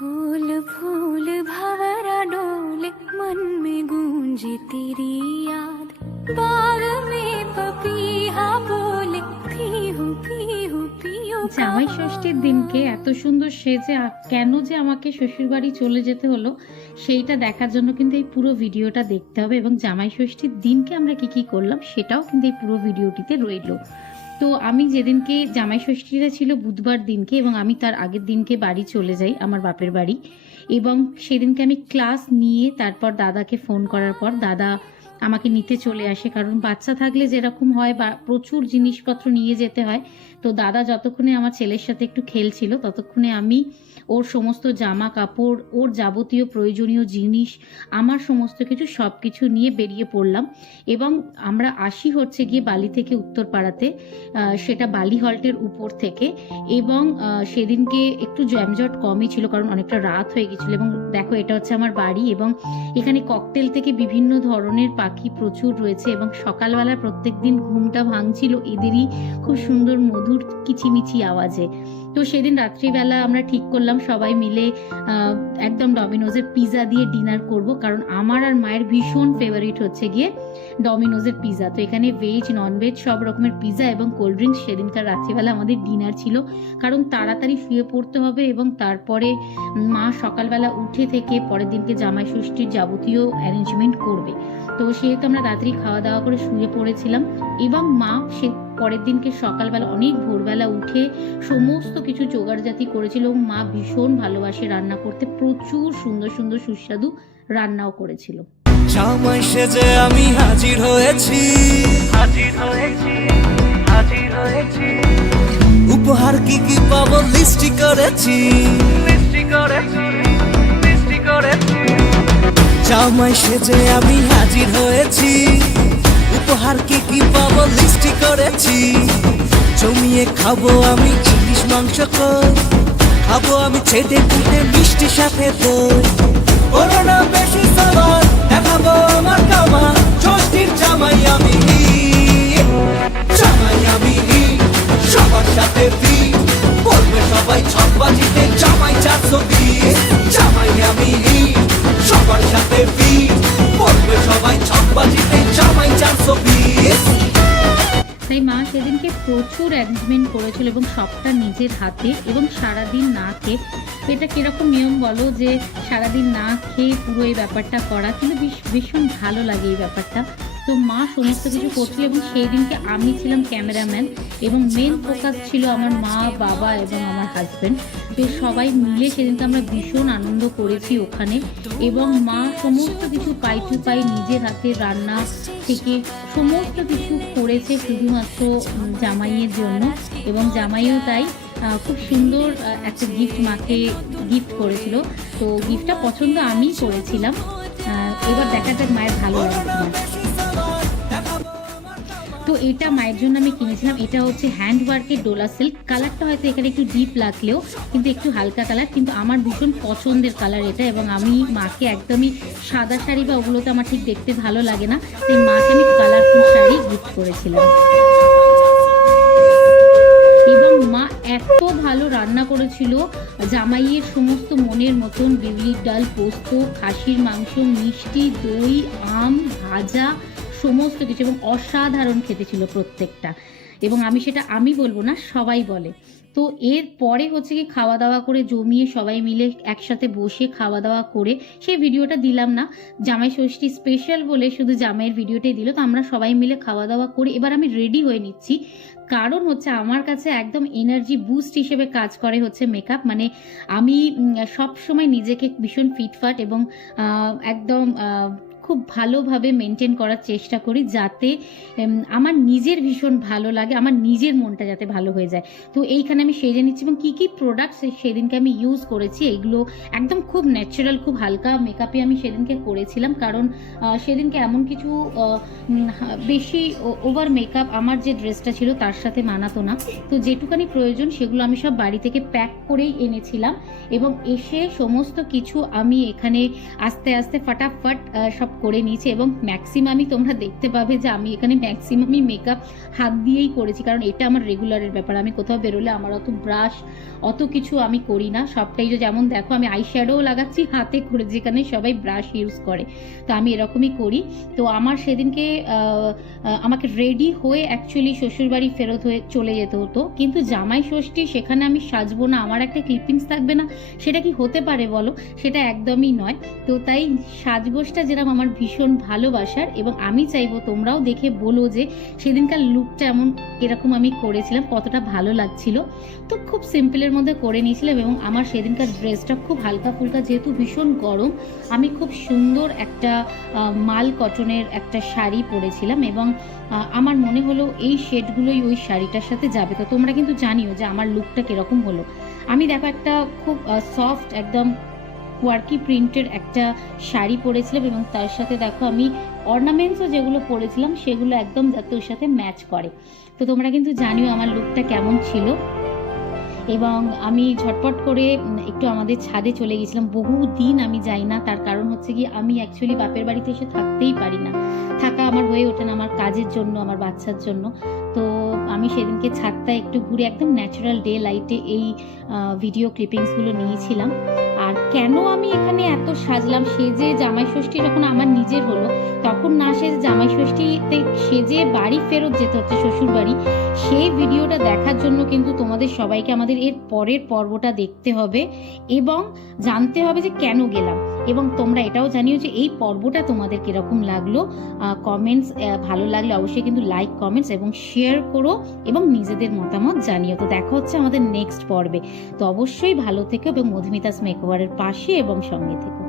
फूल फूल भंवरा डोले मन में गूंजे तेरी याद बाग में पपीहा बोले पीहू पीहू पीहू। জামাই ষষ্ঠীর দিনকে এত সুন্দর সেজে কেন যে আমাকে শ্বশুরবাড়ি চলে যেতে হলো সেইটা দেখার জন্য কিন্তু এই পুরো ভিডিওটা দেখতে হবে, এবং জামাই ষষ্ঠীর দিনকে আমরা কি কি করলাম সেটাও কিন্তু এই পুরো ভিডিওটিতে রইল। তো আমি যেদিনকে জামাই ষষ্ঠীটা ছিল বুধবার দিনকে, এবং আমি তার আগের দিনকে বাড়ি চলে যাই আমার বাপের বাড়ি, এবং সেদিনকে আমি ক্লাস নিয়ে তারপর দাদাকে ফোন করার পর দাদা আমাকে নিতে চলে আসে। কারণ বাচ্চা থাকলে যেরকম হয় বা প্রচুর জিনিসপত্র নিয়ে যেতে হয়, তো দাদা যতক্ষণে আমার ছেলের সাথে একটু খেলছিল ততক্ষণে আমি ওর সমস্ত জামা কাপড়, ওর যাবতীয় প্রয়োজনীয় জিনিস, আমার সমস্ত কিছু সব কিছু নিয়ে বেরিয়ে পড়লাম। এবং আমরা আসি হচ্ছে গিয়ে বালি থেকে উত্তরপাড়াতে, সেটা বালি হল্টের উপর থেকে। এবং সেদিনকে একটু জ্যামজট কমই ছিল কারণ অনেকটা রাত হয়ে গেছিলো। এবং দেখো, এটা হচ্ছে আমার বাড়ি, এবং এখানে ককটেল থেকে বিভিন্ন ধরনের পাখি প্রচুর রয়েছে, এবং সকালবেলা প্রত্যেক দিন ঘুমটা ভাঙছিল এদেরই খুব সুন্দর মধুর কিচিমিচি আওয়াজে। তো সেদিন রাত্রিবেলা আমরা ঠিক করলাম সবাই মিলে একদম ডমিনোজের পিৎজা দিয়ে ডিনার করব, কারণ আমার আর মায়ের ভীষণ ফেভারিট হচ্ছে গিয়ে ডমিনোজের পিৎজা। তো এখানে ভেজ ননভেজ সব রকমের পিৎজা এবং কোল্ড ড্রিঙ্কস সেদিনকার রাত্রিবেলা আমাদের ডিনার ছিল, কারণ তাড়াতাড়ি শুয়ে পড়তে হবে এবং তারপরে মা সকালবেলা উঠে থেকে পরের দিনকে জামাই ষষ্ঠীর যাবতীয় অ্যারেঞ্জমেন্ট করবে। তো সেহেতু আমরা রাত্রি খাওয়া দাওয়া করে শুয়ে পড়েছিলাম, এবং মা সে পরের দিনকে সকালবেলা অনেক ভোরবেলা উঠে সমস্ত কিছু জোগাড়জাতি করেছিল। এবং মা ভীষণ ভালোবাসে রান্না করতে, প্রচুর সুন্দর সুন্দর সুস্বাদু রান্নাও করেছিল। জামাই সেজে আমি হাজির হয়েছি, উপহার কি কি পাবো লিস্টি করেছি। জামাই সেজে আমি হাজির হয়েছি, উপহার কি কি পাবো লিস্টি করেছি। জমিয়ে খাবো আমি ইলিশ মাংস, খাবো আমি ছেটে পুটে মিষ্টি সাথে দই। করোনা বেশি সবার দেখাবো আমার কামা, ষষ্ঠীর জামাই আমি, জামাই আমি সবার সাথে বলবে সবাই ছকবাজিতে জামাই 420। জামাই আমি সবার সাথে বলবে সবাই ছকবাজিতে জামাই 420। তাই মা সেদিনকে প্রচুর অ্যারেঞ্জমেন্ট করেছিল এবং সবটা নিজের হাতে, এবং সারাদিন না খেয়ে। এটা কিরকম নিয়ম বলো যে সারাদিন না খেয়ে পুরো এই ব্যাপারটা করা, কিন্তু ভীষণ ভালো লাগে এই ব্যাপারটা। তো মা সমস্ত কিছু করছিল, এবং সেই দিনকে আমি ছিলাম ক্যামেরাম্যান, এবং মেন ফোকাস ছিল আমার মা, বাবা এবং আমার হাজব্যান্ড। তো সবাই মিলে সেদিনকে আমরা ভীষণ আনন্দ করেছি ওখানে। এবং মা সমস্ত কিছু পাই টু পাই নিজের হাতে রান্না থেকে সমস্ত কিছু করেছে শুধুমাত্র জামাইয়ের জন্য, এবং জামাইও তাই খুব সুন্দর একটা গিফট মাকে গিফট করেছিল। তো গিফটটা পছন্দ আমিই করেছিলাম। এবার দেখা যাক মায়ের ভালো লাগে। তো এটা মায়ের জন্য আমি কিনেছিলাম। এটা হচ্ছে হ্যান্ডওয়ার্কের ডোলা সিল্ক। কালারটা হয়তো এখানে একটু ডিপ লাগলেও কিন্তু একটু হালকা কালার, কিন্তু আমার ভীষণ পছন্দের কালার এটা। এবং আমি মাকে একদমই সাদা শাড়ি বা ওগুলোতে আমার ঠিক দেখতে ভালো লাগে না, তাই মাকে আমি কালারফুল শাড়ি গিফট করেছিলাম। এবং মা এত ভালো রান্না করেছিল, জামাইয়ের সমস্ত মনের মতন বিউলির ডাল, পোস্ত, খাসির মাংস, মিষ্টি, দই, আম, ভাজা, সমস্ত কিছু, এবং অসাধারণ খেতে ছিল প্রত্যেকটা। এবং আমি বলবো না, সবাই বলে। তো এর পরে হচ্ছে কি খাওয়া দাওয়া করে জমিয়ে সবাই মিলে একসাথে বসে খাওয়া দাওয়া করে, সেই ভিডিওটা দিলাম না, জামাই ষষ্ঠী স্পেশাল বলে শুধু জামাইয়ের ভিডিওটাই দিল। তো আমরা সবাই মিলে খাওয়া দাওয়া করে এবার আমি রেডি হয়ে নিচ্ছি, কারণ হচ্ছে আমার কাছে একদম এনার্জি বুস্ট হিসেবে কাজ করে হচ্ছে মেকআপ। মানে আমি সব সময় নিজেকে ভীষণ ফিটফাট এবং একদম খুব ভালোভাবে মেনটেন করার চেষ্টা করি, যাতে আমার নিজের ভীষণ ভালো লাগে, আমার নিজের মনটা যাতে ভালো হয়ে যায়। তো এইখানে আমি সেজে নিচ্ছি, এবং কী কী প্রোডাক্টস সেদিনকে আমি ইউজ করেছি এইগুলো একদম খুব ন্যাচারাল, খুব হালকা মেকআপে আমি সেদিনকে করেছিলাম। কারণ সেদিনকে এমন কিছু বেশি ওভার মেকআপ আমার যে ড্রেসটা ছিল তার সাথে মানাতো না। তো যেটুকানি প্রয়োজন সেগুলো আমি সব বাড়ি থেকে প্যাক করেই এনেছিলাম, এবং এসে সমস্ত কিছু আমি এখানে আস্তে আস্তে ফাটাফাট সব করে নিয়েছি এবং ম্যাক্সিমামই তোমরা দেখতে পাবে যে আমি এখানে ম্যাক্সিমামই মেকআপ হাত দিয়েই করেছি, কারণ এটা আমার রেগুলারের ব্যাপার। আমি কোথাও বেরোলে আমার অত ব্রাশ অত কিছু আমি করি না, সবটাই যে যেমন দেখো আমি আই শ্যাডোও লাগাচ্ছি হাতে করে, যেখানে সবাই ব্রাশ ইউজ করে, তো আমি এরকমই করি। তো আমার সেদিনকে আমাকে রেডি হয়ে অ্যাকচুয়ালি শ্বশুরবাড়ি ফেরত হয়ে চলে যেতে হতো, কিন্তু জামাই ষষ্ঠী সেখানে আমি সাজবো না, আমার একটা ক্লিপিংস থাকবে না, সেটা কি হতে পারে বলো? সেটা একদমই নয়। তো তাই সাজগোজটা যেরকম আমার ভীষণ ভালোবাসার, এবং আমি চাইবো তোমরাও দেখে বলো যে সেদিনকার লুকটা এরকম আমি করেছিলাম, কতটা ভালো লাগছিল। তো খুব সিম্পলের মধ্যে করে নিয়েছিলাম, এবং আমার সেদিনকার ড্রেসটা খুব হালকা ফুলকা, যেহেতু ভীষণ গরম, আমি খুব সুন্দর একটা মাল কটনের একটা শাড়ি পরেছিলাম, এবং আমার মনে হলো এই শেডগুলোই ওই শাড়িটার সাথে যাবে। তো তোমরা কিন্তু জানিও যে আমার লুকটা কিরকম হলো। আমি দেখো একটা খুব সফট একদম ওয়ার্কি প্রিন্টের একটা শাড়ি পরেছিলাম, এবং তার সাথে দেখো আমি অর্নামেন্টসও যেগুলো পরেছিলাম সেগুলো একদম যাতে ওর সাথে ম্যাচ করে। তো তোমরা কিন্তু জানিও আমার লুকটা কেমন ছিল। এবং আমি ঝটপট করে একটু আমাদের ছাদে চলে গেছিলাম। বহুদিন আমি যাই না, তার কারণ হচ্ছে কি আমি অ্যাকচুয়ালি বাপের বাড়িতে এসে থাকতেই পারি না, থাকা আমার হয়ে ওঠে না, আমার কাজের জন্য, আমার বাচ্চার জন্য। তো আমি সেদিনকে ছাদটা একটু ঘুরে একদম ন্যাচারাল ডে লাইটে এই ভিডিও ক্লিপিংসগুলো নিয়েছিলাম। আর কেন আমি এখানে এত সাজলাম, সেজে জামাই ষষ্ঠী যখন আমার নিজের হলো, তখন না সেজে জামাই ষষ্ঠীতে সেজে বাড়ি ফেরত যেতে হচ্ছে শ্বশুর বাড়ি, সেই ভিডিওটা দেখার জন্য কিন্তু তোমাদের সবাইকে আমাদের এর পরের পর্বটা দেখতে হবে এবং জানতে হবে যে কেন গেলাম। এবং তোমরা এটাও জানিও যে এই পর্বটা তোমাদের কিরকম লাগলো। কমেন্টস ভালো লাগলে অবশ্যই কিন্তু লাইক, কমেন্টস এবং শেয়ার করো, এবং নিজেদের মতামত জানিও। তো দেখা হচ্ছে আমাদের নেক্সট পর্বে। তো অবশ্যই ভালো থেকো এবং মধুমিতাস মেকওভারের পাশে এবং সঙ্গে থেকো।